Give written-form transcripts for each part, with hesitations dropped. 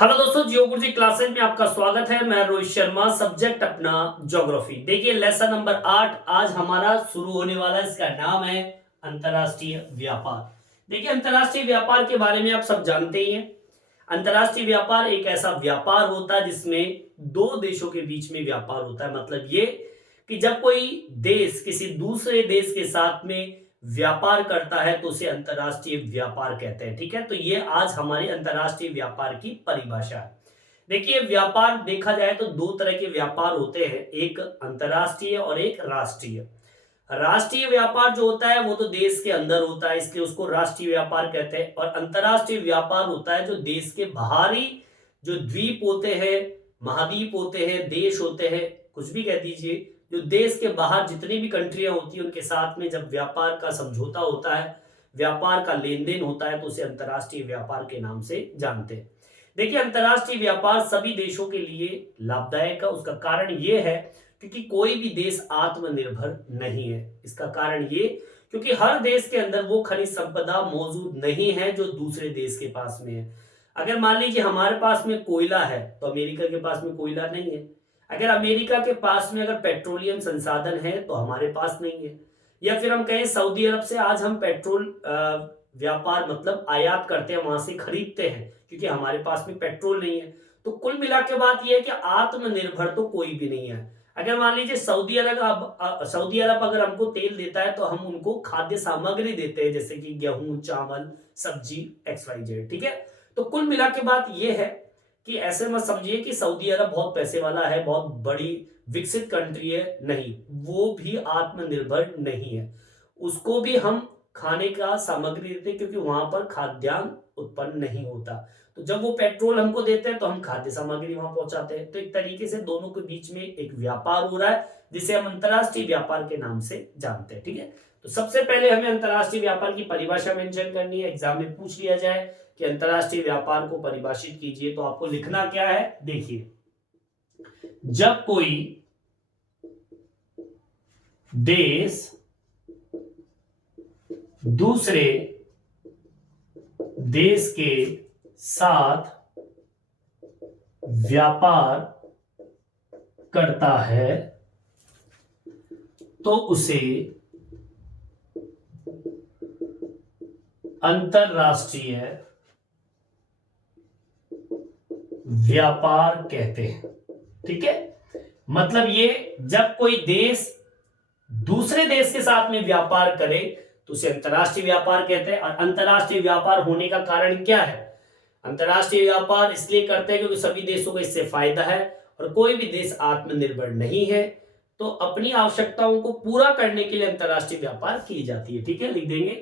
Hello दोस्तों, जियो गुरुजी classes में आपका स्वागत है। मैं रोहित शर्मा, सब्जेक्ट अपना ज्योग्राफी। देखिए लेसन नंबर 8 आज हमारा शुरू होने वाला है। इसका नाम है अंतर्राष्ट्रीय व्यापार। देखिए अंतर्राष्ट्रीय व्यापार के बारे में आप सब जानते ही हैं। अंतर्राष्ट्रीय व्यापार एक ऐसा व्यापार होता है जिसमें दो देशों के बीच में व्यापार होता है। मतलब ये कि जब कोई देश किसी दूसरे देश के साथ में व्यापार करता है तो उसे अंतर्राष्ट्रीय व्यापार कहते हैं। ठीक है, तो ये आज हमारी अंतर्राष्ट्रीय व्यापार की परिभाषा है। देखिए व्यापार देखा जाए तो दो तरह के व्यापार होते हैं, एक अंतर्राष्ट्रीय और एक राष्ट्रीय। राष्ट्रीय व्यापार जो होता है वो तो देश के अंदर होता है, इसलिए उसको राष्ट्रीय व्यापार कहते हैं। और अंतर्राष्ट्रीय व्यापार होता है जो देश के बाहरी जो द्वीप होते हैं, महाद्वीप होते हैं, देश होते हैं, कुछ भी कह दीजिए, जो देश के बाहर जितनी भी कंट्रियां होती हैं उनके साथ में जब व्यापार का समझौता होता है, व्यापार का लेन देन होता है, तो उसे अंतर्राष्ट्रीय व्यापार के नाम से जानते हैं। देखिए अंतर्राष्ट्रीय व्यापार सभी देशों के लिए लाभदायक है। उसका कारण यह है क्योंकि कोई भी देश आत्मनिर्भर नहीं है। इसका कारण ये क्योंकि हर देश के अंदर वो खनिज संपदा मौजूद नहीं है जो दूसरे देश के पास में है। अगर मान लीजिए हमारे पास में कोयला है तो अमेरिका के पास में कोयला नहीं है। अगर अमेरिका के पास में अगर पेट्रोलियम संसाधन है तो हमारे पास नहीं है। या फिर हम कहें सऊदी अरब से आज हम पेट्रोल व्यापार मतलब आयात करते हैं, वहां से खरीदते हैं क्योंकि हमारे पास में पेट्रोल नहीं है। तो कुल मिला के बात यह है कि आत्मनिर्भर तो कोई भी नहीं है। अगर मान लीजिए सऊदी अरब अगर हमको तेल देता है तो हम उनको खाद्य सामग्री देते हैं, जैसे कि गेहूं, चावल, सब्जी, XYZ। ठीक है, तो कुल मिला के बात यह है कि ऐसे मत समझिए कि सऊदी अरब बहुत पैसे वाला है, बहुत बड़ी विकसित कंट्री है। नहीं, वो भी आत्मनिर्भर नहीं है। उसको भी हम खाने का सामग्री देते हैं क्योंकि वहां पर खाद्यान्न उत्पन्न नहीं होता। तो जब वो पेट्रोल हमको देते हैं तो हम खाद्य सामग्री वहां पहुंचाते हैं। तो एक तरीके से दोनों के बीच में एक व्यापार हो रहा है जिसे हम अंतरराष्ट्रीय व्यापार के नाम से जानते हैं। ठीक है, तो सबसे पहले हमें अंतरराष्ट्रीय व्यापार की परिभाषा मेंशन करनी है। एग्जाम में पूछ लिया जाए कि अंतरराष्ट्रीय व्यापार को परिभाषित कीजिए, तो आपको लिखना क्या है। देखिए, जब कोई देश दूसरे देश के साथ व्यापार करता है तो उसे अंतरराष्ट्रीय व्यापार कहते हैं। ठीक है, मतलब ये जब कोई देश दूसरे देश के साथ में व्यापार करे तो उसे अंतरराष्ट्रीय व्यापार कहते हैं। और अंतरराष्ट्रीय व्यापार होने का कारण क्या है? अंतरराष्ट्रीय व्यापार इसलिए करते हैं क्योंकि सभी देशों को इससे फायदा है और कोई भी देश आत्मनिर्भर नहीं है, तो अपनी आवश्यकताओं को पूरा करने के लिए अंतरराष्ट्रीय व्यापार की जाती है। ठीक है, लिख देंगे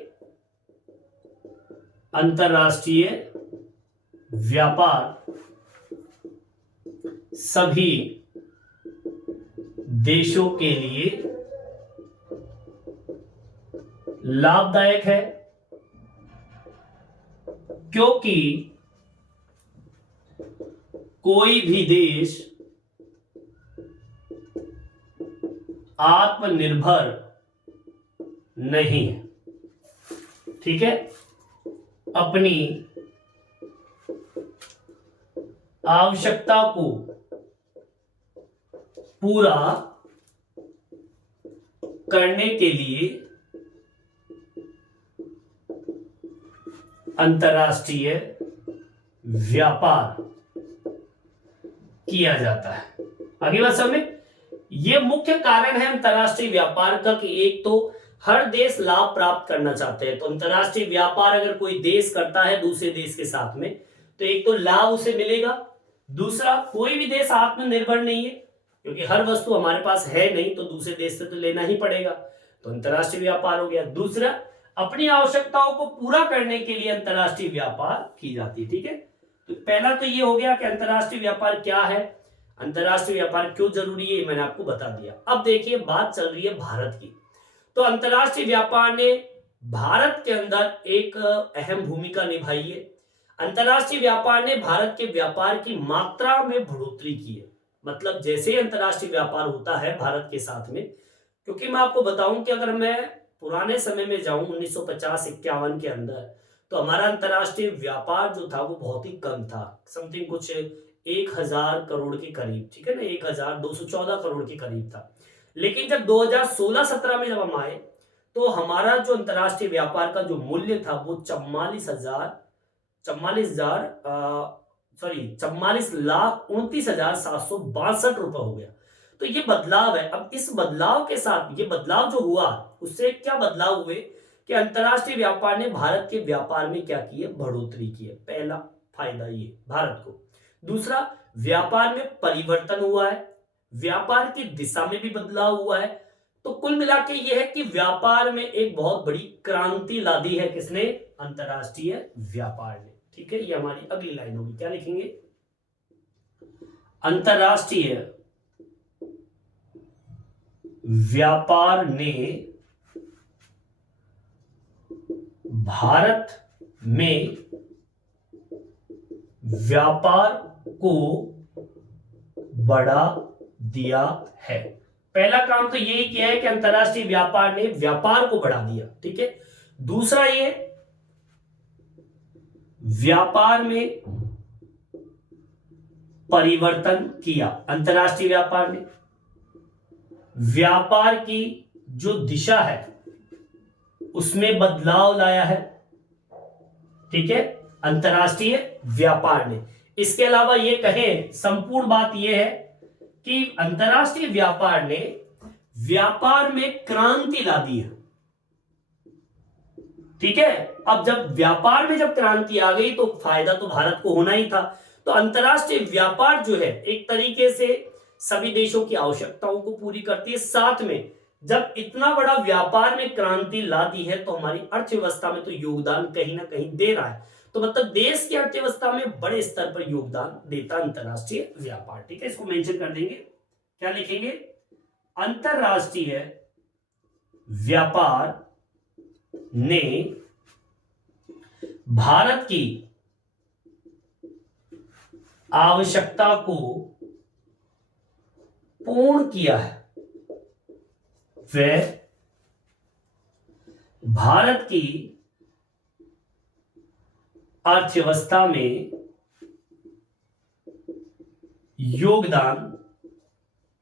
अंतरराष्ट्रीय व्यापार सभी देशों के लिए लाभदायक है क्योंकि कोई भी देश आत्मनिर्भर नहीं है। ठीक है, अपनी आवश्यकता को पूरा करने के लिए अंतरराष्ट्रीय व्यापार किया जाता है। आगे बात समझ में, यह मुख्य कारण है अंतरराष्ट्रीय व्यापार का कि एक तो हर देश लाभ प्राप्त करना चाहते हैं। तो अंतरराष्ट्रीय व्यापार अगर कोई देश करता है दूसरे देश के साथ में तो एक तो लाभ उसे मिलेगा, दूसरा कोई भी देश आत्मनिर्भर नहीं है क्योंकि हर वस्तु हमारे पास है नहीं तो दूसरे देश से तो लेना ही पड़ेगा, तो अंतरराष्ट्रीय व्यापार हो गया। दूसरा, अपनी आवश्यकताओं को पूरा करने के लिए अंतरराष्ट्रीय व्यापार की जाती है। ठीक है, तो पहला तो ये हो गया कि अंतरराष्ट्रीय व्यापार क्या है, अंतरराष्ट्रीय व्यापार क्यों जरूरी है, मैंने आपको बता दिया। अब देखिए बात चल रही है भारत की। तो अंतरराष्ट्रीय व्यापार ने भारत के अंदर एक अहम भूमिका निभाई है। अंतरराष्ट्रीय व्यापार ने भारत के व्यापार की मात्रा में बढ़ोतरी की है। मतलब जैसे ही अंतरराष्ट्रीय व्यापार होता है भारत के साथ में, क्योंकि मैं आपको बताऊं कि अगर मैं पुराने समय में जाऊं 1950-51 के अंदर, तो हमारा अंतरराष्ट्रीय व्यापार जो था वो बहुत ही कम था, समथिंग कुछ 1000 करोड़ के करीब, ठीक है ना, 1214 करोड़ के करीब था। लेकिन जब 2016-17 में जब हम आए, तो हमारा जो अंतरराष्ट्रीय व्यापार का जो मूल्य था वो 44,29,762 रुपए हो गया। तो ये बदलाव है। अब इस बदलाव के साथ, ये बदलाव जो हुआ, उससे क्या बदलाव हुए कि अंतरराष्ट्रीय व्यापार ने भारत के व्यापार में क्या की है, बढ़ोतरी की है। पहला फायदा ये भारत को। दूसरा, व्यापार में परिवर्तन हुआ है, व्यापार की दिशा में भी बदलाव हुआ है। तो कुल मिला के ये है कि व्यापार में एक बहुत बड़ी क्रांति ला दी है किसने, अंतरराष्ट्रीय व्यापार ने। ठीक है, ये हमारी अगली लाइन होगी, क्या लिखेंगे, अंतरराष्ट्रीय व्यापार ने भारत में व्यापार को बढ़ा दिया है। पहला काम तो यही किया है कि अंतरराष्ट्रीय व्यापार ने व्यापार को बढ़ा दिया, ठीक है। दूसरा, ये व्यापार में परिवर्तन किया। अंतरराष्ट्रीय व्यापार ने व्यापार की जो दिशा है उसमें बदलाव लाया है, ठीक है, अंतरराष्ट्रीय व्यापार ने। इसके अलावा ये कहें, संपूर्ण बात यह है कि अंतरराष्ट्रीय व्यापार ने व्यापार में क्रांति ला दी है, ठीक है। अब जब व्यापार में जब क्रांति आ गई तो फायदा तो भारत को होना ही था। तो अंतरराष्ट्रीय व्यापार जो है एक तरीके से सभी देशों की आवश्यकताओं को पूरी करती है। साथ में जब इतना बड़ा व्यापार में क्रांति ला दी है तो हमारी अर्थव्यवस्था में तो योगदान कहीं ना कहीं दे रहा है। तो मतलब देश की अर्थव्यवस्था में बड़े स्तर पर योगदान देता अंतरराष्ट्रीय व्यापार, ठीक है। इसको मेंशन कर देंगे, क्या लिखेंगे, अंतरराष्ट्रीय व्यापार ने भारत की आवश्यकता को पूर्ण किया है। वह भारत की अर्थव्यवस्था में योगदान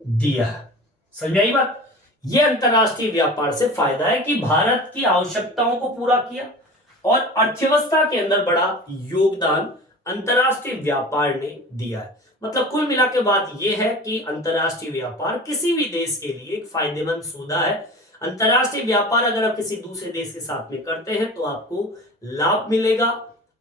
दिया है। समझ आई बात। यह अंतरराष्ट्रीय व्यापार से फायदा है कि भारत की आवश्यकताओं को पूरा किया और अर्थव्यवस्था के अंदर बड़ा योगदान अंतरराष्ट्रीय व्यापार ने दिया है। मतलब कुल मिला के बात यह है कि अंतरराष्ट्रीय व्यापार किसी भी देश के लिए एक फायदेमंद सौदा है। अंतरराष्ट्रीय व्यापार अगर आप किसी दूसरे देश के साथ में करते हैं तो आपको लाभ मिलेगा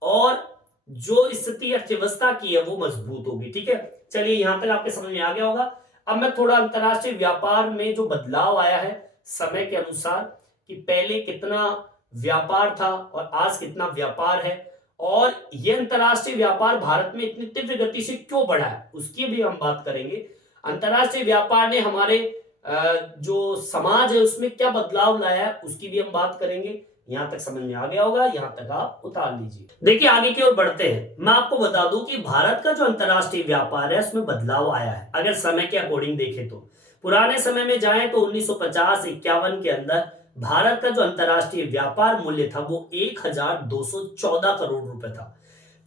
और जो स्थिति अर्थव्यवस्था की है वो मजबूत होगी, ठीक है। चलिए, यहां तक आपके समझ में आ गया होगा। अब मैं थोड़ा अंतरराष्ट्रीय व्यापार में जो बदलाव आया है समय के अनुसार, कि पहले कितना व्यापार था और आज कितना व्यापार है, और यह अंतरराष्ट्रीय व्यापार भारत में इतनी तीव्र गति से क्यों बढ़ा है उसकी भी हम बात करेंगे। अंतरराष्ट्रीय व्यापार ने हमारे जो समाज है उसमें क्या बदलाव लाया है उसकी भी हम बात करेंगे। यहां तक समझ में आ गया होगा, यहां तक आप उतार लीजिए। देखिए, आगे की ओर बढ़ते हैं। मैं आपको बता दूं कि भारत का जो अंतरराष्ट्रीय व्यापार है उसमें बदलाव आया है। अगर समय के अकॉर्डिंग देखें तो पुराने समय में जाएं तो 1950-51 के अंदर भारत का जो अंतरराष्ट्रीय व्यापार मूल्य था वो 1214 करोड़ रुपए था।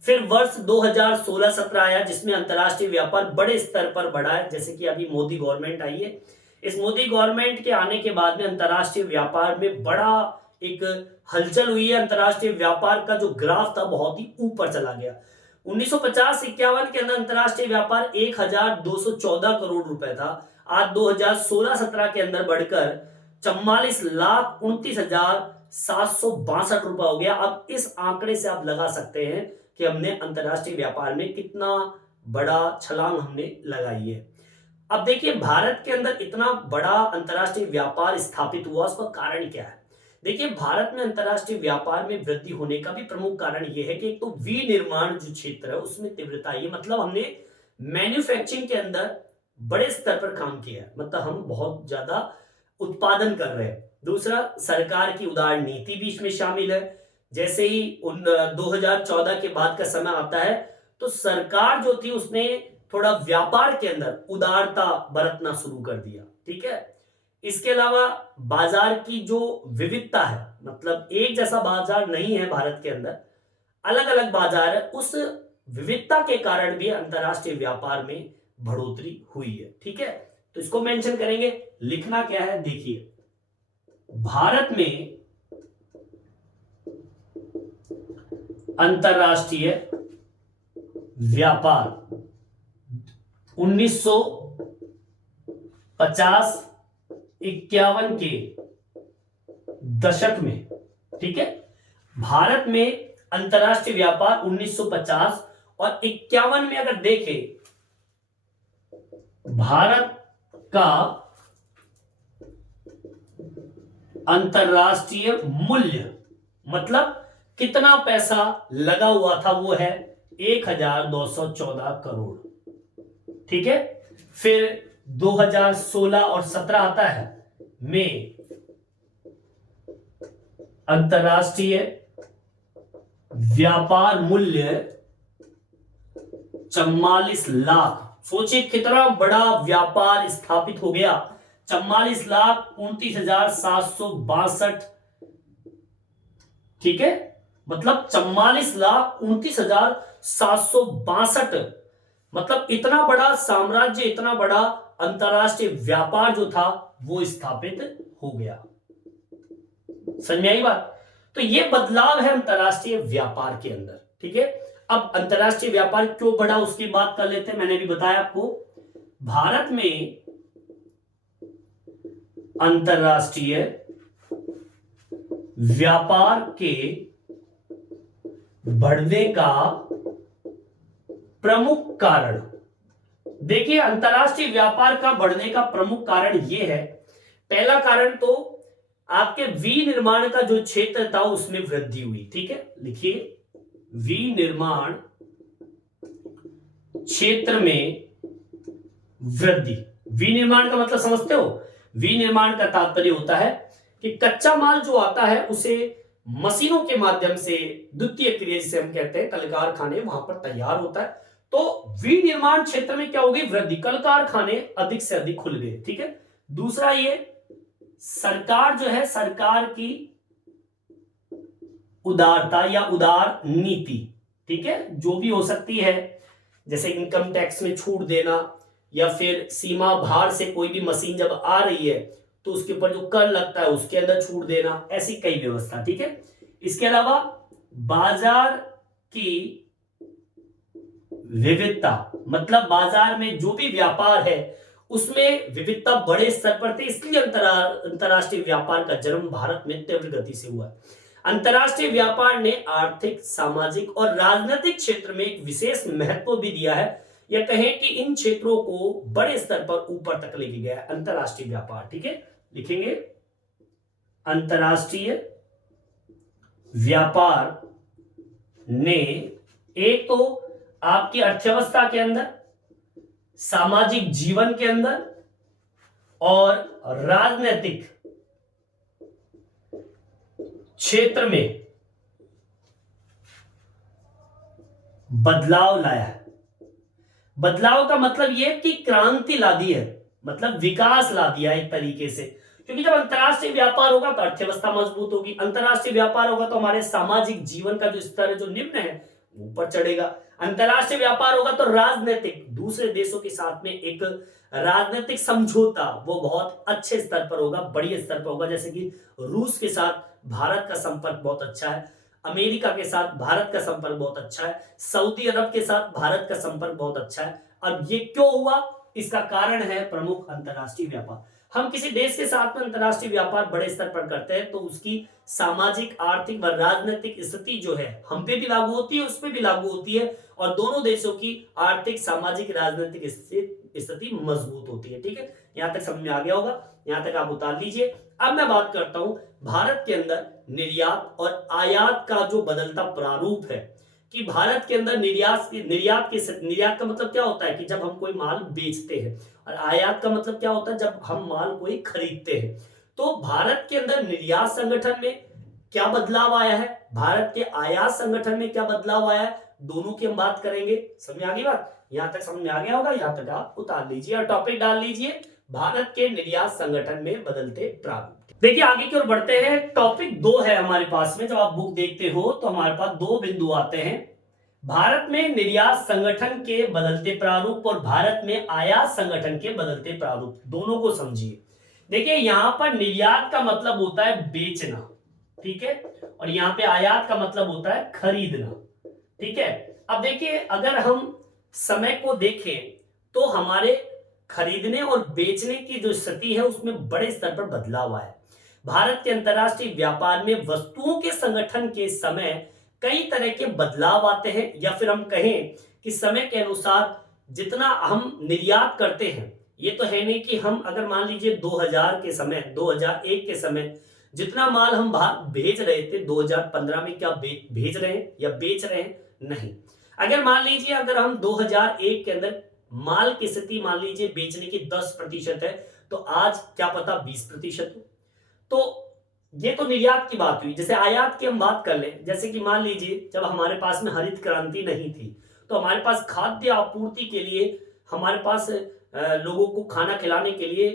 फिर वर्ष 2016-17 आया जिसमें अंतरराष्ट्रीय व्यापार बड़े स्तर पर बढ़ा है। जैसे कि अभी मोदी गवर्नमेंट आई है, इस मोदी गवर्नमेंट के आने के बाद में अंतरराष्ट्रीय व्यापार में बड़ा एक हलचल हुई है। अंतरराष्ट्रीय व्यापार का जो ग्राफ था बहुत ही ऊपर चला गया। 1950-51 के अंदर अंतरराष्ट्रीय व्यापार 1214 करोड़ रुपए था। आज 2016-17 के अंदर बढ़कर 44,29,762 रुपए हो गया। अब इस आंकड़े से आप लगा सकते हैं कि हमने अंतरराष्ट्रीय व्यापार में कितना बड़ा छलांग हमने लगाई है। अब देखिए, भारत के अंदर इतना बड़ा अंतरराष्ट्रीय व्यापार स्थापित हुआ, उसका कारण क्या है। देखिए, भारत में अंतरराष्ट्रीय व्यापार में वृद्धि होने का भी प्रमुख कारण यह है कि एक तो विनिर्माण जो क्षेत्र है उसमें तीव्रता आई है। मतलब हमने मैन्युफैक्चरिंग के अंदर बड़े स्तर पर काम किया है, मतलब हम बहुत ज्यादा उत्पादन कर रहे हैं। दूसरा, सरकार की उदार नीति भी इसमें शामिल है। जैसे ही 2014 के बाद का समय आता है तो सरकार जो थी उसने थोड़ा व्यापार के अंदर उदारता बरतना शुरू कर दिया, ठीक है। इसके अलावा बाजार की जो विविधता है, मतलब एक जैसा बाजार नहीं है भारत के अंदर, अलग अलग बाजार है, उस विविधता के कारण भी अंतरराष्ट्रीय व्यापार में बढ़ोतरी हुई है। ठीक है, तो इसको मेंशन करेंगे। लिखना क्या है, देखिए, भारत में अंतरराष्ट्रीय व्यापार 1950-51 के दशक में, ठीक है, भारत में अंतरराष्ट्रीय व्यापार 1950 और 51 में अगर देखें, भारत का अंतरराष्ट्रीय मूल्य मतलब कितना पैसा लगा हुआ था, वो है 1214 करोड़। ठीक है, फिर 2016 और 17 आता है में अंतरराष्ट्रीय व्यापार मूल्य 44 लाख। सोचिए कितना बड़ा व्यापार स्थापित हो गया, 44,29,762। ठीक है, मतलब 44,29,762, मतलब इतना बड़ा साम्राज्य, इतना बड़ा अंतरराष्ट्रीय व्यापार जो था वो स्थापित हो गया। समझ में आई बात? तो ये बदलाव है अंतरराष्ट्रीय व्यापार के अंदर। ठीक है, अब अंतरराष्ट्रीय व्यापार क्यों बढ़ा उसकी बात कर लेते हैं। मैंने भी बताया आपको, भारत में अंतरराष्ट्रीय व्यापार के बढ़ने का प्रमुख कारण, देखिए, अंतरराष्ट्रीय व्यापार का बढ़ने का प्रमुख कारण यह है, पहला कारण तो आपके विनिर्माण का जो क्षेत्र था उसमें वृद्धि हुई। ठीक है, लिखिए, विनिर्माण क्षेत्र में वृद्धि। विनिर्माण का मतलब समझते हो? विनिर्माण का तात्पर्य होता है कि कच्चा माल जो आता है उसे मशीनों के माध्यम से, द्वितीय क्रिया जिसे हम कहते हैं, कल कारखाने, वहां पर तैयार होता है। तो विनिर्माण क्षेत्र में क्या होगी? वृद्धि, कल कारखाने अधिक से अधिक खुल गए। ठीक है, दूसरा ये सरकार जो है, सरकार की उदारता या उदार नीति, ठीक है, जो भी हो सकती है, जैसे इनकम टैक्स में छूट देना, या फिर सीमा बाहर से कोई भी मशीन जब आ रही है तो उसके ऊपर जो कर लगता है उसके अंदर छूट देना, ऐसी कई व्यवस्था। ठीक है, इसके अलावा बाजार की विविधता, मतलब बाजार में जो भी व्यापार है उसमें विविधता बड़े स्तर पर थी, इसलिए अंतरराष्ट्रीय व्यापार का जन्म भारत में तीव्र गति से हुआ। अंतरराष्ट्रीय व्यापार ने आर्थिक, सामाजिक और राजनीतिक क्षेत्र में एक विशेष महत्व भी दिया है, या कहें कि इन क्षेत्रों को बड़े स्तर पर ऊपर तक लेके गया अंतरराष्ट्रीय व्यापार। ठीक है, लिखेंगे, अंतरराष्ट्रीय व्यापार ने एक तो आपकी अर्थव्यवस्था के अंदर, सामाजिक जीवन के अंदर और राजनीतिक क्षेत्र में बदलाव लाया है। बदलाव का मतलब यह कि क्रांति ला दी है, मतलब विकास ला दिया एक तरीके से, क्योंकि जब अंतरराष्ट्रीय व्यापार होगा तो अर्थव्यवस्था मजबूत होगी, अंतरराष्ट्रीय व्यापार होगा तो हमारे सामाजिक जीवन का जो स्तर है, जो निम्न है, ऊपर चढ़ेगा। अंतरराष्ट्रीय व्यापार होगा तो राजनीतिक, दूसरे देशों के साथ में एक राजनीतिक समझौता वो बहुत अच्छे स्तर पर होगा, बड़े स्तर पर होगा। जैसे कि रूस के साथ भारत का संपर्क बहुत अच्छा है, अमेरिका के साथ भारत का संपर्क बहुत अच्छा है, सऊदी अरब के साथ भारत का संपर्क बहुत अच्छा है। अब ये क्यों हुआ? इसका कारण है प्रमुख अंतरराष्ट्रीय व्यापार। हम किसी देश के साथ में अंतरराष्ट्रीय व्यापार बड़े स्तर पर करते हैं तो उसकी सामाजिक, आर्थिक व राजनीतिक स्थिति जो है हम पे भी लागू होती है, उस पे भी लागू होती है, और दोनों देशों की आर्थिक, सामाजिक, राजनीतिक स्थिति मजबूत होती है। ठीक है, यहां तक समझ में आ गया होगा, यहां तक आप उतार लीजिए। अब मैं बात करता हूं भारत के अंदर निर्यात और आयात का जो बदलता प्रारूप है, कि भारत के अंदर निर्यात का मतलब क्या होता है कि जब हम कोई माल बेचते हैं, और आयात का मतलब क्या होता है जब हम माल कोई खरीदते हैं। तो भारत के अंदर निर्यात संगठन में क्या बदलाव आया है, भारत के आयात संगठन में क्या बदलाव आया है, दोनों की हम बात करेंगे। समझ में आ गई बात? यहां तक समझ में आ गया होगा, यहां तक आप उतार लीजिए और टॉपिक डाल लीजिए। भारत के निर्यात संगठन में बदलते प्रारूप। देखिए आगे की ओर बढ़ते हैं। टॉपिक 2 है हमारे पास में। जब आप बुक देखते हो तो हमारे पास 2 बिंदु आते हैं, भारत में निर्यात संगठन के बदलते प्रारूप और भारत में आयात संगठन के बदलते प्रारूप। दोनों को समझिए। देखिए यहां पर निर्यात का मतलब होता है बेचना, ठीक है, और यहां पे आयात का मतलब होता है खरीदना, ठीक है। अब देखिए अगर हम समय को देखें तो हमारे खरीदने और बेचने की जो स्थिति है उसमें बड़े स्तर पर बदलाव आया है। भारत के अंतरराष्ट्रीय व्यापार में वस्तुओं के संगठन के समय कई तरह के बदलाव आते हैं, या फिर हम कहें कि समय के अनुसार जितना हम निर्यात करते हैं, ये तो है नहीं कि हम अगर मान लीजिए 2000 के समय 2001 के समय जितना माल हम बाहर भेज रहे थे 2015 में क्या भेज रहे हैं या बेच रहे हैं? नहीं। अगर मान लीजिए अगर हम 2001 के अंदर माल की स्थिति मान लीजिए बेचने की 10% है, तो आज क्या पता 20% हो। तो ये तो निर्यात की बात हुई। जैसे आयात की हम बात कर लें, जैसे कि मान लीजिए जब हमारे पास में हरित क्रांति नहीं थी तो हमारे पास खाद्य आपूर्ति के लिए हमारे पास लोगों को खाना खिलाने के लिए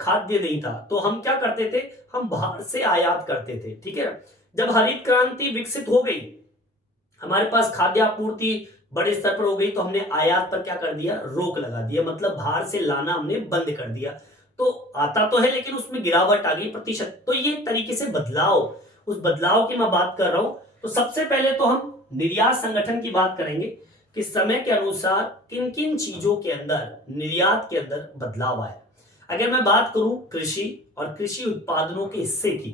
खाद्य नहीं था, तो हम क्या करते थे? हम बाहर से आयात करते थे, ठीक है। जब हरित क्रांति विकसित हो गई, हमारे पास खाद्य आपूर्ति बड़े स्तर पर हो गई, तो हमने आयात पर क्या कर दिया? रोक लगा दिया, मतलब बाहर से लाना हमने बंद कर दिया। तो आता तो है लेकिन उसमें गिरावट आ गई प्रतिशत। तो ये तरीके से बदलाव, उस बदलाव की मैं बात कर रहा हूं। तो सबसे पहले तो हम निर्यात संगठन की बात करेंगे कि समय के अनुसार किन किन चीजों के अंदर निर्यात के अंदर बदलाव आया। अगर मैं बात करूं कृषि और कृषि उत्पादनों के हिस्से की,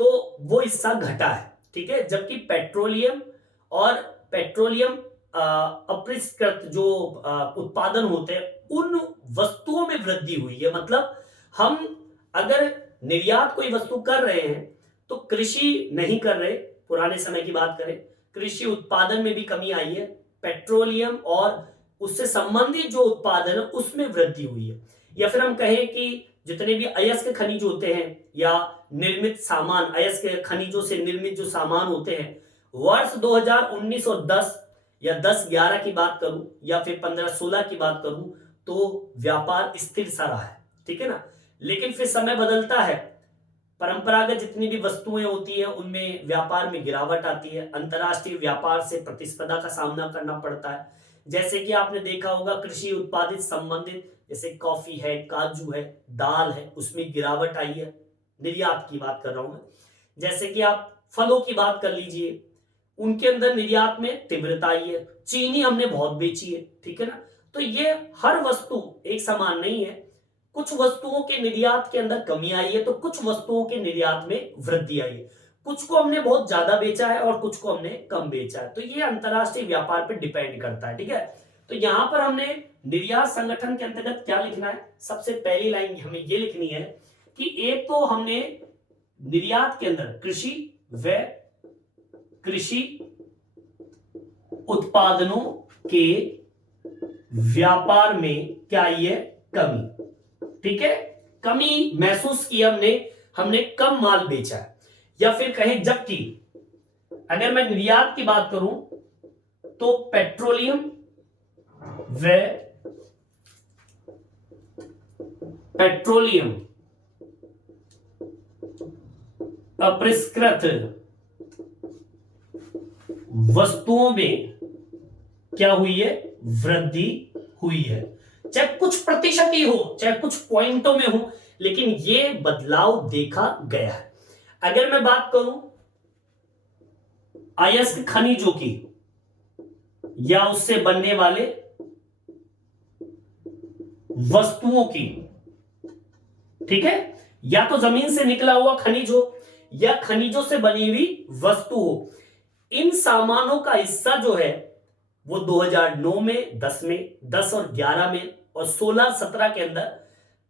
तो वो हिस्सा घटा है, ठीक है। जबकि पेट्रोलियम और पेट्रोलियम अपरिष्कृत जो उत्पादन होते हैं उन वस्तुओं में वृद्धि हुई है। मतलब हम अगर निर्यात कोई वस्तु कर रहे हैं तो कृषि नहीं कर रहे। पुराने समय की बात करें, कृषि उत्पादन में भी कमी आई है, पेट्रोलियम और उससे संबंधित जो उत्पादन है उसमें वृद्धि हुई है। या फिर हम कहें कि जितने भी अयस्क खनिज होते हैं या निर्मित सामान, अयस्क खनिजों से निर्मित जो सामान होते हैं, वर्ष 2019 और 10 या 10-11 की बात करूं या फिर 15-16 की बात करूं तो व्यापार स्थिर सा रहा है, ठीक है ना। लेकिन फिर समय बदलता है, परंपरागत जितनी भी वस्तुएं होती है उनमें व्यापार में गिरावट आती है, अंतरराष्ट्रीय व्यापार से प्रतिस्पर्धा का सामना करना पड़ता है। जैसे कि आपने देखा होगा कृषि उत्पादित संबंधित जैसे कॉफी है, काजू है, दाल है, उसमें गिरावट आई है। निर्यात की बात कर रहा हूं मैं। जैसे कि आप फलों की बात कर लीजिए, उनके अंदर निर्यात में तीव्रता आई है। चीनी हमने बहुत बेची है, ठीक है ना। तो ये हर वस्तु एक समान नहीं है। कुछ वस्तुओं के निर्यात के अंदर कमी आई है तो कुछ वस्तुओं के निर्यात में वृद्धि आई है। कुछ को हमने बहुत ज्यादा बेचा है और कुछ को हमने कम बेचा है। तो ये अंतरराष्ट्रीय व्यापार पर डिपेंड करता है, ठीक है। तो यहां पर हमने निर्यात संगठन के अंतर्गत क्या लिखना है? सबसे पहली लाइन हमें ये लिखनी है कि एक तो हमने निर्यात के अंदर कृषि व कृषि उत्पादनों के व्यापार में क्या आई है? कमी, ठीक है। कमी महसूस की हमने, हमने कम माल बेचा है। या फिर कहें जबकि अगर मैं निर्यात की बात करूं तो पेट्रोलियम व पेट्रोलियम अपरिष्कृत वस्तुओं में क्या हुई है? वृद्धि हुई है। चाहे कुछ प्रतिशत ही हो, चाहे कुछ पॉइंटों में हो, लेकिन ये बदलाव देखा गया है। अगर मैं बात करूं अयस्क खनिजों की या उससे बनने वाले वस्तुओं की, ठीक है, या तो जमीन से निकला हुआ खनिज हो या खनिजों से बनी हुई वस्तु हो, इन सामानों का हिस्सा जो है वो 2009 में, 10 और 11 में और 16-17 के अंदर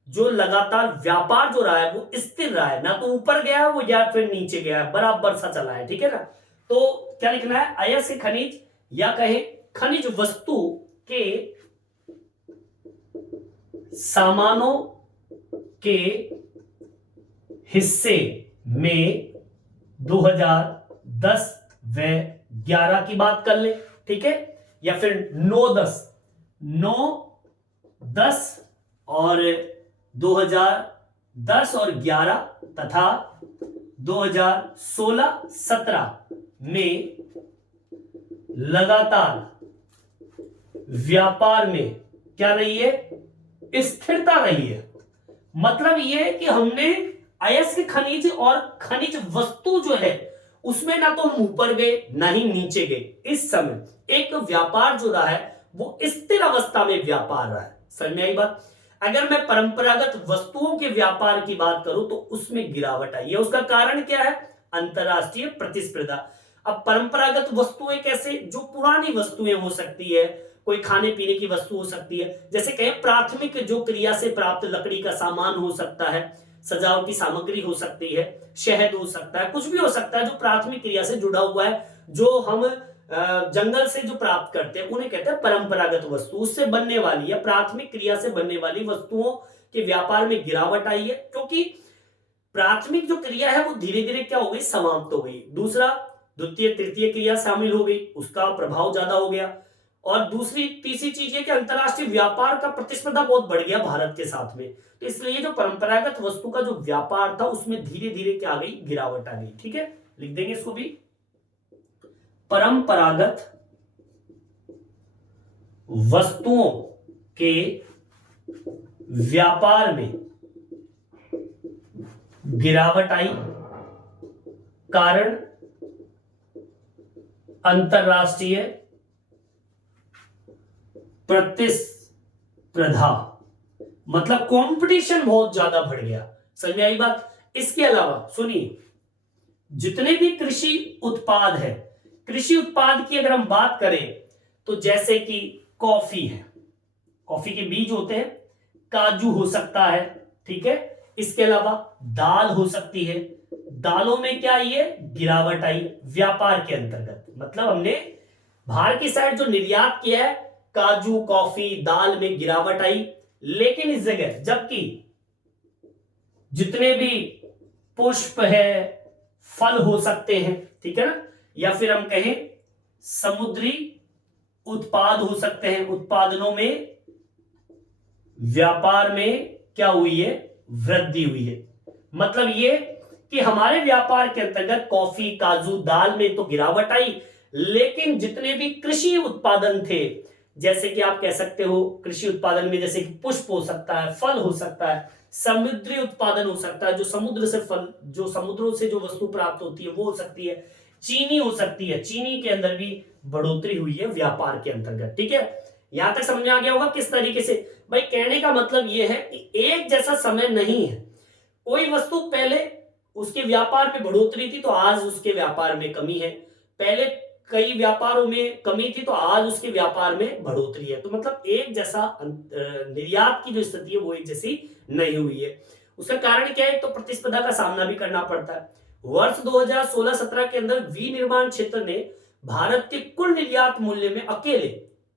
जो लगातार व्यापार जो रहा है वो स्थिर रहा है, ना तो ऊपर गया वो या फिर नीचे गया है, बराबर सा चला है, ठीक है ना। तो क्या लिखना है? अयस्क खनिज या कहे खनिज वस्तु के सामानों के हिस्से में 2010 व 11 की बात कर ले, ठीक है। या फिर 9-10 और 2010 और 11 तथा 2016-17 में लगातार व्यापार में क्या रही है, स्थिरता रही है। मतलब यह है कि हमने अयस्क खनिज और खनिज वस्तु जो है उसमें ना तो हम ऊपर गए ना ही नीचे गए। इस समय एक व्यापार जो रहा है वो स्थिर अवस्था में व्यापार रहा है। समझ में आई बात। अगर मैं परंपरागत वस्तुओं के व्यापार की बात करूं तो उसमें गिरावट आई है। उसका कारण क्या है, अंतरराष्ट्रीय प्रतिस्पर्धा। अब परंपरागत वस्तुएं कैसे, जो पुरानी वस्तुएं हो सकती है, कोई खाने पीने की वस्तु हो सकती है, जैसे कहें प्राथमिक जो क्रिया से प्राप्त लकड़ी का सामान हो सकता है, सजावटी सामग्री हो सकती है, शहद हो सकता है, कुछ भी हो सकता है जो प्राथमिक क्रिया से जुड़ा हुआ है, जो हम जंगल से जो प्राप्त करते हैं उन्हें कहते हैं परंपरागत वस्तु। उससे बनने वाली या प्राथमिक क्रिया से बनने वाली वस्तुओं के व्यापार में गिरावट आई है, क्योंकि प्राथमिक जो क्रिया है वो धीरे धीरे क्या हो गई, समाप्त हो गई। दूसरा, द्वितीय तृतीय क्रिया शामिल हो गई, उसका प्रभाव ज्यादा हो गया। और दूसरी तीसरी चीज है कि अंतरराष्ट्रीय व्यापार का प्रतिस्पर्धा बहुत बढ़ गया भारत के साथ में। तो इसलिए जो परंपरागत वस्तु का जो व्यापार था उसमें धीरे धीरे क्या आ गई, गिरावट आ गई। ठीक है, लिख देंगे इसको भी। परंपरागत वस्तुओं के व्यापार में गिरावट आई, कारण अंतरराष्ट्रीय प्रतिस्पर्धा, मतलब कंपटीशन बहुत ज्यादा बढ़ गया। समझ में आई बात। इसके अलावा सुनिए, जितने भी कृषि उत्पाद है, कृषि उत्पाद की अगर हम बात करें तो जैसे कि कॉफी है, कॉफी के बीज होते हैं, काजू हो सकता है, ठीक है, इसके अलावा दाल हो सकती है। दालों में क्या आई है, गिरावट आई व्यापार के अंतर्गत। मतलब हमने बाहर की साइड जो निर्यात किया है, काजू कॉफी दाल में गिरावट आई। लेकिन इस जगह जबकि जितने भी पुष्प है, फल हो सकते हैं, ठीक है ना, या फिर हम कहें समुद्री उत्पाद हो सकते हैं, उत्पादनों में व्यापार में क्या हुई है, वृद्धि हुई है। मतलब ये कि हमारे व्यापार के अंतर्गत कॉफी काजू दाल में तो गिरावट आई, लेकिन जितने भी कृषि उत्पादन थे, जैसे कि आप कह सकते हो कृषि उत्पादन में जैसे कि पुष्प हो सकता है, फल हो सकता है, समुद्री उत्पादन हो सकता है, जो समुद्र से फल, जो समुद्रों से जो वस्तु प्राप्त होती है वो हो सकती है, चीनी हो सकती है, चीनी के अंदर भी बढ़ोतरी हुई है व्यापार के अंतर्गत। ठीक है, यहां तक समझ में आ गया होगा किस तरीके से। भाई कहने का मतलब यह है कि एक जैसा समय नहीं है। कोई वस्तु पहले उसके व्यापार में बढ़ोतरी थी तो आज उसके व्यापार में कमी है, पहले कई व्यापारों में कमी थी तो आज उसके व्यापार में बढ़ोतरी है। तो मतलब एक जैसा निर्यात की जो स्थिति है वो एक जैसी नहीं हुई है। उसका कारण क्या है, तो प्रतिस्पर्धा का सामना भी करना पड़ता है। वर्ष 2016-17 के अंदर विनिर्माण क्षेत्र ने भारत के कुल निर्यात मूल्य में अकेले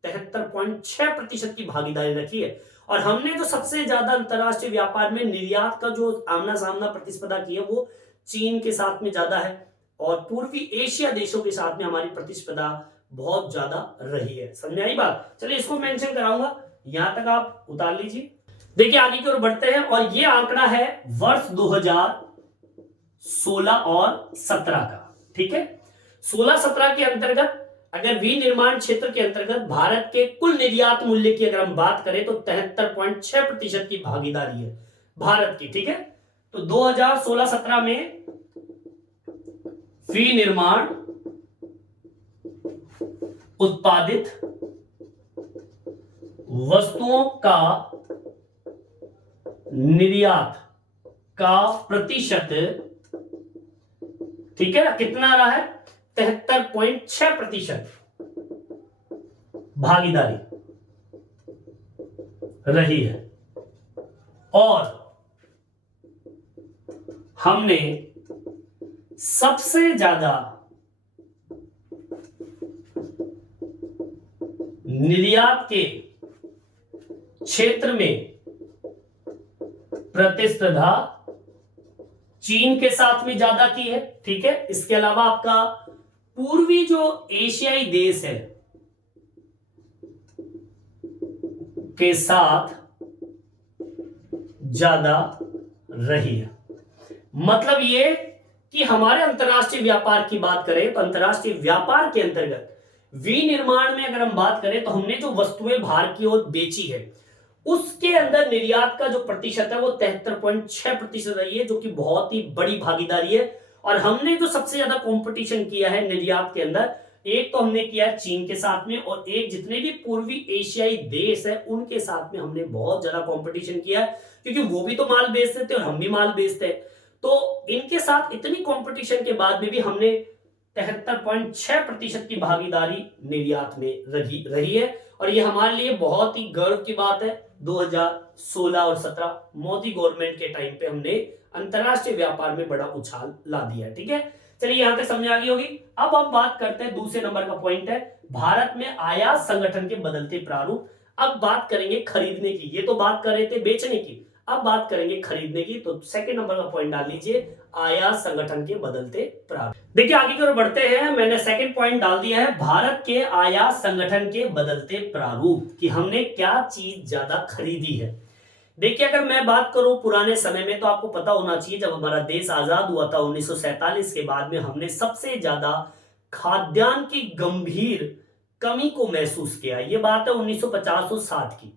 73.6% की भागीदारी रखी है। और हमने जो सबसे ज्यादा अंतरराष्ट्रीय व्यापार में निर्यात का जो आमना सामना प्रतिस्पर्धा की है वो चीन के साथ में ज्यादा है, और पूर्वी एशिया देशों के साथ में हमारी प्रतिस्पर्धा बहुत ज्यादा रही है। समझ में आई बात। चलिए इसको मेंशन कराऊंगा, यहां तक आप उतार लीजिए। देखिए आगे की ओर बढ़ते हैं, और ये आंकड़ा है वर्ष 2016 और 17 का। ठीक है, 16-17 के अंतर्गत अगर विनिर्माण क्षेत्र के अंतर्गत भारत के कुल निर्यात मूल्य की अगर हम बात करें तो 73.6% की भागीदारी है भारत की। ठीक है, तो 2016-17 में विनिर्माण उत्पादित वस्तुओं का निर्यात का प्रतिशत, ठीक है ना, कितना रहा है, 73.6% भागीदारी रही है। और हमने सबसे ज्यादा निर्यात के क्षेत्र में प्रतिस्पर्धा चीन के साथ में ज्यादा की है। ठीक है, इसके अलावा आपका पूर्वी जो एशियाई देश है के साथ ज्यादा रही है। मतलब ये कि हमारे अंतरराष्ट्रीय व्यापार की बात करें तो अंतरराष्ट्रीय व्यापार के अंतर्गत विनिर्माण में अगर हम बात करें तो हमने जो वस्तुएं बाहर की ओर बेची है उसके अंदर निर्यात का जो प्रतिशत है वो 73.6% रही है, जो कि बहुत ही बड़ी भागीदारी है। और हमने जो सबसे ज्यादा कंपटीशन किया है निर्यात के अंदर, एक तो हमने किया है चीन के साथ में, और एक जितने भी पूर्वी एशियाई देश है उनके साथ में हमने बहुत ज्यादा कंपटीशन किया है, क्योंकि वो भी तो माल बेचते थे और हम भी माल बेचते हैं। तो इनके साथ इतनी कंपटीशन के बाद में भी हमने 73.6% की भागीदारी निर्यात में रही है। और ये हमारे लिए बहुत ही गर्व की बात है। 2016 और 17 मोदी गवर्नमेंट के टाइम पे हमने अंतरराष्ट्रीय व्यापार में बड़ा उछाल ला दिया है। ठीक है, चलिए यहां तक समझ आ गई होगी। अब हम बात करते हैं दूसरे नंबर का पॉइंट है भारत में आयात संगठन के बदलते प्रारूप। अब बात करेंगे खरीदने की, ये तो बात कर रहे थे बेचने की, अब बात करेंगे खरीदने की। तो सेकंड नंबर का पॉइंट डाल लीजिए, आयात संगठन के बदलते प्रारूप। देखिए आगे की ओर बढ़ते हैं, मैंने सेकंड पॉइंट डाल दिया है भारत के आयात संगठन के बदलते प्रारूप, कि हमने क्या चीज ज्यादा खरीदी है। देखिए अगर मैं बात करूं पुराने समय में, तो आपको पता होना चाहिए जब हमारा देश आजाद हुआ था 1947 के बाद में, हमने सबसे ज्यादा खाद्यान्न की गंभीर कमी को महसूस किया। ये बात है 1950 और 60 की,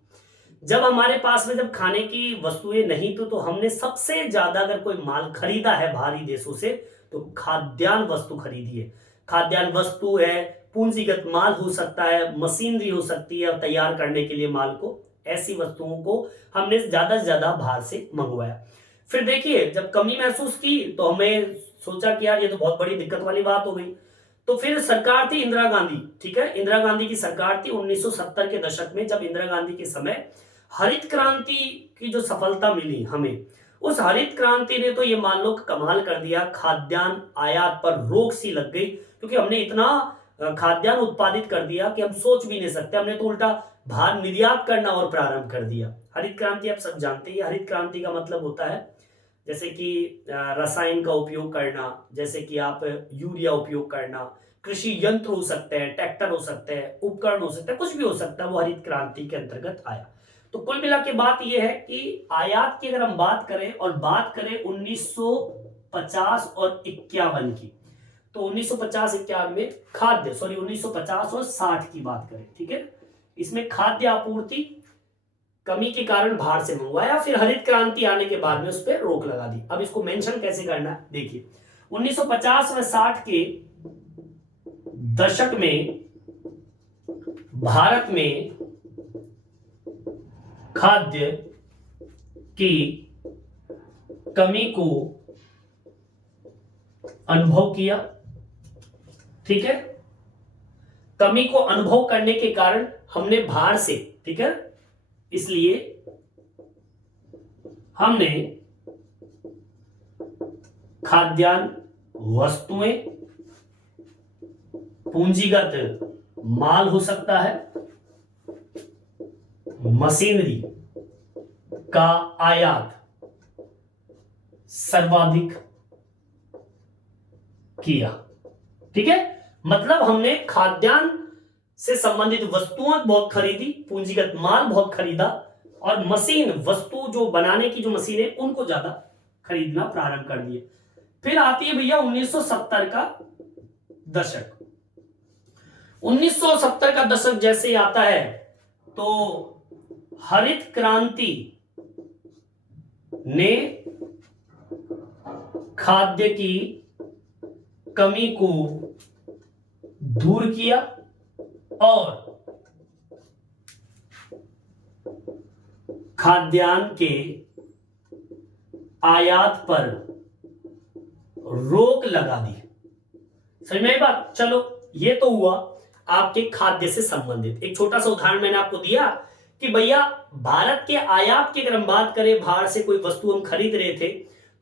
जब हमारे पास में जब खाने की वस्तुएं नहीं तो हमने सबसे ज्यादा अगर कोई माल खरीदा है बाहरी देशों से तो खाद्यान्न वस्तु खरीदी है। खाद्यान्न वस्तु है, पूंजीगत माल हो सकता है, मशीनरी हो सकती है, और तैयार करने के लिए माल को, ऐसी वस्तुओं को हमने ज्यादा से ज्यादा बाहर से मंगवाया। फिर देखिए जब कमी महसूस की तो हमें सोचा कि यार ये तो बहुत बड़ी दिक्कत वाली बात हो गई। तो फिर सरकार थी इंदिरा गांधी, ठीक है, इंदिरा गांधी की सरकार थी 1970 के दशक में, जब इंदिरा गांधी के समय हरित क्रांति की जो सफलता मिली हमें, उस हरित क्रांति ने तो ये मान लो कमाल कर दिया, खाद्यान्न आयात पर रोक सी लग गई, क्योंकि हमने इतना खाद्यान्न उत्पादित कर दिया कि हम सोच भी नहीं सकते, हमने तो उल्टा बाहर निर्यात करना और प्रारंभ कर दिया। हरित क्रांति आप सब जानते हैं, हरित क्रांति का मतलब होता है जैसे कि रसायन का उपयोग करना, जैसे कि आप यूरिया उपयोग करना, कृषि यंत्र हो सकते हैं, ट्रैक्टर हो सकते हैं, उपकरण हो सकते हैं, कुछ भी हो सकता है, वो हरित क्रांति के अंतर्गत आया। तो कुल मिला के बात यह है कि आयात की अगर हम बात करें और बात करें 1950 और 51 की, तो 1950-51 में खाद्य 1950 और 60 की बात करें, ठीक है, इसमें खाद्य आपूर्ति कमी के कारण बाहर से मंगवाया, फिर हरित क्रांति आने के बाद में उस पर रोक लगा दी। अब इसको मेंशन कैसे करना है देखिए, 1950 व 60 के दशक में भारत में खाद्य की कमी को अनुभव किया, ठीक है, कमी को अनुभव करने के कारण हमने बाहर से, ठीक है, इसलिए हमने खाद्यान्न वस्तुएं, पूंजीगत माल हो सकता है, मशीनरी का आयात सर्वाधिक किया, ठीक है। मतलब हमने खाद्यान्न से संबंधित वस्तुएं बहुत खरीदी, पूंजीगत माल बहुत खरीदा, और मशीन वस्तु जो बनाने की जो मशीन है उनको ज्यादा खरीदना प्रारंभ कर दिए। फिर आती है भैया 1970 का दशक। 1970 का दशक जैसे ही आता है तो हरित क्रांति ने खाद्य की कमी को दूर किया और खाद्यान्न के आयात पर रोक लगा दी। समझ में आई बात? चलो ये तो हुआ आपके खाद्य से संबंधित। एक छोटा सा उदाहरण मैंने आपको दिया कि भैया भारत के आयात की अगर हम बात करें, बाहर से कोई वस्तु हम खरीद रहे थे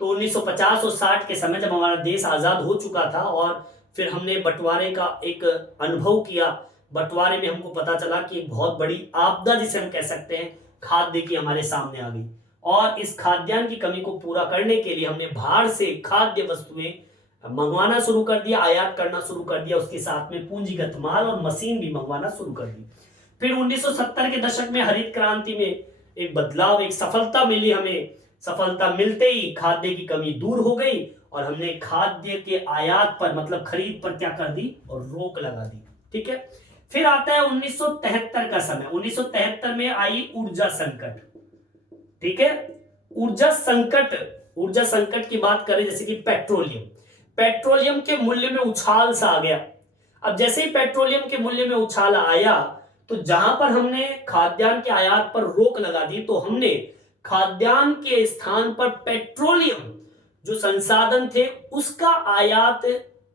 तो 1950 और 60 के समय जब हमारा देश आजाद हो चुका था और फिर हमने बंटवारे का एक अनुभव किया, बंटवारे में हमको पता चला कि एक बहुत बड़ी आपदा जिसे हम कह सकते हैं खाद्य की हमारे सामने आ गई, और इस खाद्यान्न की कमी को पूरा करने के लिए हमने बाहर से खाद्य वस्तुएं मंगवाना शुरू कर दिया, आयात करना शुरू कर दिया, उसके साथ में पूंजीगत माल और मशीन भी मंगवाना शुरू कर दी। फिर 1970 के दशक में हरित क्रांति में एक बदलाव, एक सफलता मिली हमें, सफलता मिलते ही खाद्य की कमी दूर हो गई और हमने खाद्य के आयात पर मतलब खरीद पर क्या कर दी और रोक लगा दी। ठीक है, फिर आता है 1973 का समय। 1973 में आई ऊर्जा संकट। ठीक है, ऊर्जा संकट, ऊर्जा संकट की बात करें जैसे कि पेट्रोलियम के मूल्य में उछाल सा आ गया। अब जैसे ही पेट्रोलियम के मूल्य में उछाल आया तो जहां पर हमने खाद्यान्न के आयात पर रोक लगा दी तो हमने खाद्यान्न के स्थान पर पेट्रोलियम जो संसाधन थे उसका आयात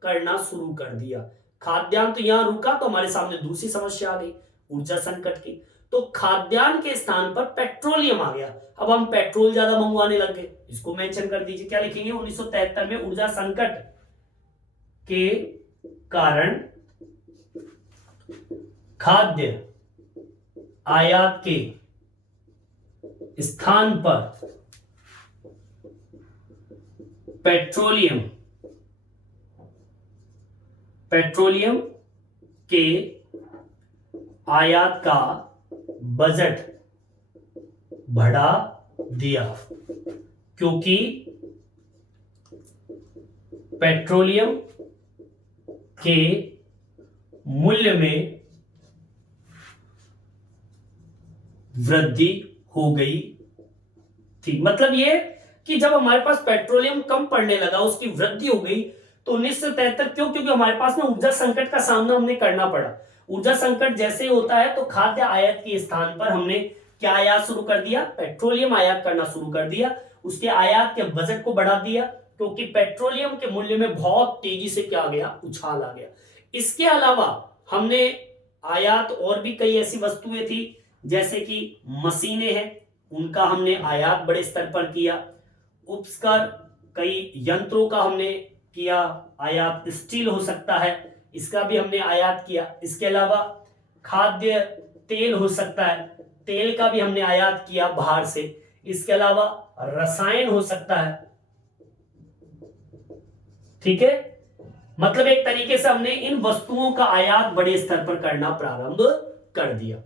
करना शुरू कर दिया। खाद्यान्न तो यहां रुका तो हमारे सामने दूसरी समस्या आ गई ऊर्जा संकट की। तो खाद्यान्न के स्थान पर पेट्रोलियम आ गया। अब हम पेट्रोल ज्यादा मंगवाने लग गए। इसको मेंशन कर दीजिए, क्या लिखेंगे? 1973 में ऊर्जा संकट के कारण खाद्य आयात के स्थान पर पेट्रोलियम के आयात का बजट बढ़ा दिया, क्योंकि पेट्रोलियम के मूल्य में वृद्धि हो गई थी। मतलब ये कि जब हमारे पास पेट्रोलियम कम पड़ने लगा, उसकी वृद्धि हो गई, तो 1973 क्यों? क्योंकि हमारे पास ना ऊर्जा संकट का सामना हमने करना पड़ा। ऊर्जा संकट जैसे होता है तो खाद्य आयात के स्थान पर हमने क्या आयात शुरू कर दिया? पेट्रोलियम आयात करना शुरू कर दिया। उसके आयात के बजट को बढ़ा दिया, क्योंकि पेट्रोलियम के मूल्य में बहुत तेजी से क्या आ गया? उछाल आ गया। इसके अलावा हमने आयात और भी कई ऐसी वस्तुएं थी जैसे कि मशीनें हैं, उनका हमने आयात बड़े स्तर पर किया। उपस्कर कई यंत्रों का हमने किया आयात। स्टील हो सकता है, इसका भी हमने आयात किया। इसके अलावा खाद्य तेल हो सकता है, तेल का भी हमने आयात किया बाहर से। इसके अलावा रसायन हो सकता है। ठीक है, मतलब एक तरीके से हमने इन वस्तुओं का आयात बड़े स्तर पर करना प्रारंभ कर दिया।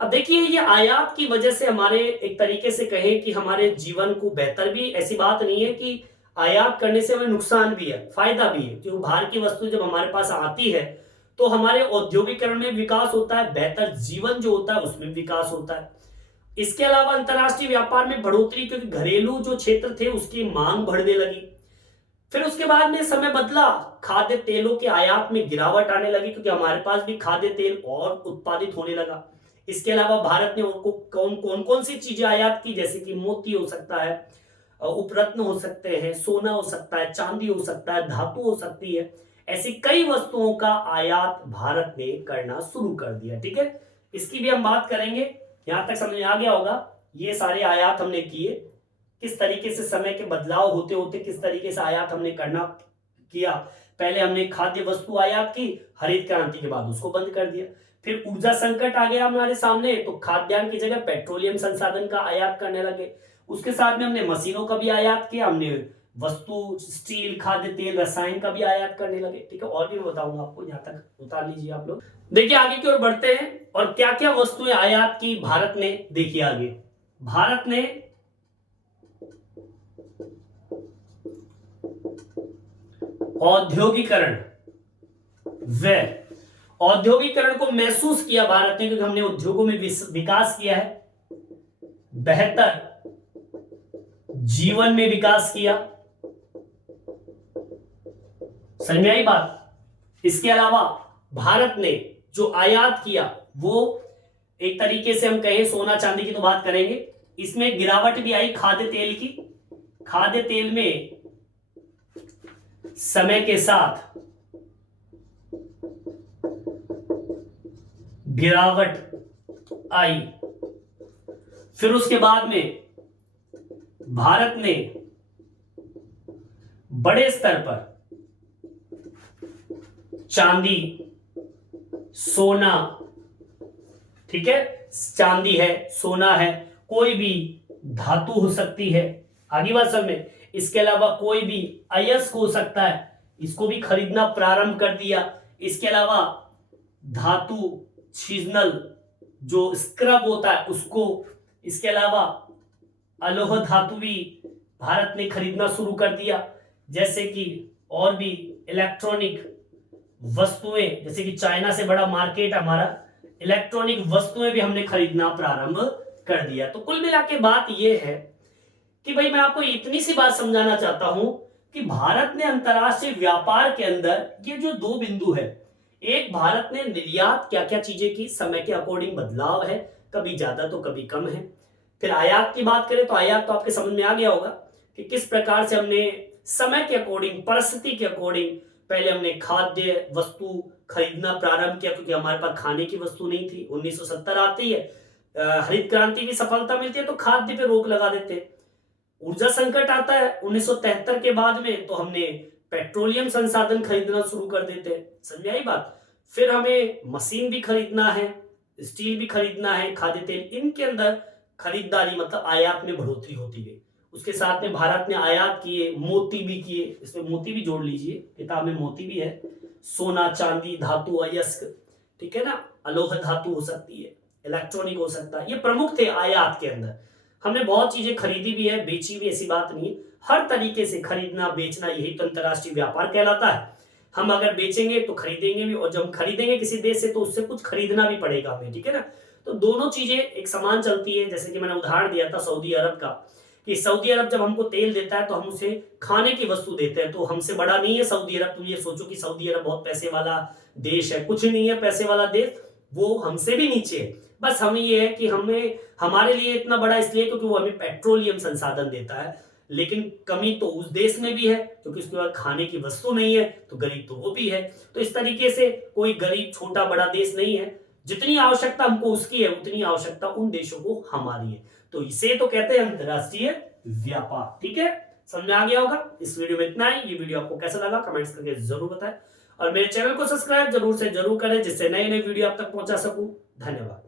अब देखिए, ये आयात की वजह से हमारे एक तरीके से कहें कि हमारे जीवन को बेहतर भी, ऐसी बात नहीं है कि आयात करने से हमें नुकसान भी है, फायदा भी है। क्योंकि बाहर की वस्तु जब हमारे पास आती है तो हमारे औद्योगिकरण में विकास होता है, बेहतर जीवन जो होता है उसमें विकास होता है। इसके अलावा अंतरराष्ट्रीय व्यापार में बढ़ोतरी, क्योंकि घरेलू जो क्षेत्र थे उसकी मांग बढ़ने लगी। फिर उसके बाद में समय बदला, खाद्य तेलों के आयात में गिरावट आने लगी, क्योंकि हमारे पास भी खाद्य तेल और उत्पादित होने लगा। इसके अलावा भारत ने उनको कौन कौन सी चीजें आयात की, जैसे कि मोती हो सकता है, उपरत्न हो सकते हैं, सोना हो सकता है, चांदी हो सकता है, धातु हो सकती है। ऐसी कई वस्तुओं का आयात भारत ने करना शुरू कर दिया। ठीक है, इसकी भी हम बात करेंगे। यहां तक समझ में आ गया होगा, ये सारे आयात हमने किए, किस तरीके से समय के बदलाव होते होते किस तरीके से आयात हमने करना किया। पहले हमने खाद्य वस्तु आयात की, हरित क्रांति के बाद उसको बंद कर दिया। फिर ऊर्जा संकट आ गया हमारे सामने, तो खाद्यान्न की जगह पेट्रोलियम संसाधन का आयात करने लगे। उसके साथ में हमने मशीनों का भी आयात किया, हमने वस्तु स्टील, खाद्य तेल, रसायन का भी आयात करने लगे। ठीक है, और भी बताऊंगा आपको, यहां तक उतार लीजिए आप लोग। देखिए आगे की ओर बढ़ते हैं, और क्या क्या वस्तुएं आयात की भारत ने। देखिए आगे, भारत ने औद्योगिकरण को महसूस किया भारत ने, क्योंकि हमने उद्योगों में विकास किया है, बेहतर जीवन में विकास किया। समझ में आई बात? इसके अलावा भारत ने जो आयात किया वो एक तरीके से हम कहें सोना चांदी की तो बात करेंगे, इसमें गिरावट भी आई खाद्य तेल की। खाद्य तेल में समय के साथ गिरावट आई। फिर उसके बाद में भारत ने बड़े स्तर पर चांदी, सोना, ठीक है, चांदी है, सोना है, कोई भी धातु हो सकती है, आगे बात समझ में। इसके अलावा कोई भी अयस्क हो सकता है, इसको भी खरीदना प्रारंभ कर दिया। इसके अलावा धातु, सीजनल जो स्क्रब होता है उसको, इसके अलावा अलोह धातु भी भारत ने खरीदना शुरू कर दिया, जैसे कि और भी इलेक्ट्रॉनिक वस्तुएं, जैसे कि चाइना से बड़ा मार्केट हमारा, इलेक्ट्रॉनिक वस्तुएं भी हमने खरीदना प्रारंभ कर दिया। तो कुल मिला के बात यह है कि भाई मैं आपको इतनी सी बात समझाना चाहता हूं कि भारत ने अंतरराष्ट्रीय व्यापार के अंदर ये जो दो बिंदु है, एक भारत ने निर्यात क्या क्या चीजें की, समय के अकॉर्डिंग बदलाव है, कभी ज्यादा तो कभी कम है। फिर आयात की बात करें तो आयात तो आपके समझ में आ गया होगा कि किस प्रकार से हमने समय के अकॉर्डिंग, परिस्थिति के अकॉर्डिंग पहले हमने खाद्य वस्तु खरीदना प्रारंभ किया, क्योंकि हमारे पास खाने की वस्तु नहीं थी। 1970 आती है, हरित क्रांति की सफलता मिलती है तो खाद्य पे रोक लगा देते हैं। ऊर्जा संकट आता है 1973 के बाद में, तो हमने पेट्रोलियम संसाधन खरीदना शुरू कर देते हैं। समझ आई बात। फिर हमें मशीन भी खरीदना है, स्टील भी खरीदना है, खाद्य तेल, इनके अंदर खरीदारी मतलब आयात में बढ़ोतरी होती गई। उसके साथ में भारत ने आयात किए, मोती भी किए, इसमें मोती भी जोड़ लीजिए, किताब में मोती भी है, सोना, चांदी, धातु, अयस्क, ठीक है ना, अलोह धातु हो सकती है, इलेक्ट्रॉनिक हो सकता है, ये प्रमुख थे आयात के अंदर। हमने बहुत चीजें खरीदी भी है, बेची भी, ऐसी बात नहीं। हर तरीके से खरीदना बेचना, यही तो अंतरराष्ट्रीय व्यापार कहलाता है। हम अगर बेचेंगे तो खरीदेंगे भी, और जब हम खरीदेंगे किसी देश से तो उससे कुछ खरीदना भी पड़ेगा हमें, ठीक है ना। तो दोनों चीजें एक समान चलती है। जैसे कि मैंने उदाहरण दिया था सऊदी अरब का, कि सऊदी अरब जब हमको तेल देता है तो हम उसे खाने की वस्तु देते हैं, तो हमसे बड़ा नहीं है सऊदी अरब। तुम ये सोचो कि सऊदी अरब बहुत पैसे वाला देश है, कुछ नहीं है पैसे वाला देश, वो हमसे भी नीचे है। बस हमें ये है कि हमें, हमारे लिए इतना बड़ा इसलिए क्योंकि वो हमें पेट्रोलियम संसाधन देता है, लेकिन कमी तो उस देश में भी है क्योंकि उसके बाद खाने की वस्तु नहीं है, तो गरीब तो वो भी है। तो इस तरीके से कोई गरीब छोटा बड़ा देश नहीं है, जितनी आवश्यकता हमको उसकी है उतनी आवश्यकता उन देशों को हमारी है। तो इसे तो कहते हैं अंतरराष्ट्रीय व्यापार। ठीक है, समझ में आ गया होगा। इस वीडियो में इतना ही। ये वीडियो आपको कैसा लगा कमेंट्स करके जरूर बताएं, और मेरे चैनल को सब्सक्राइब जरूर से जरूर करें, जिससे नए नए वीडियो आप तक पहुंचा सकूं। धन्यवाद।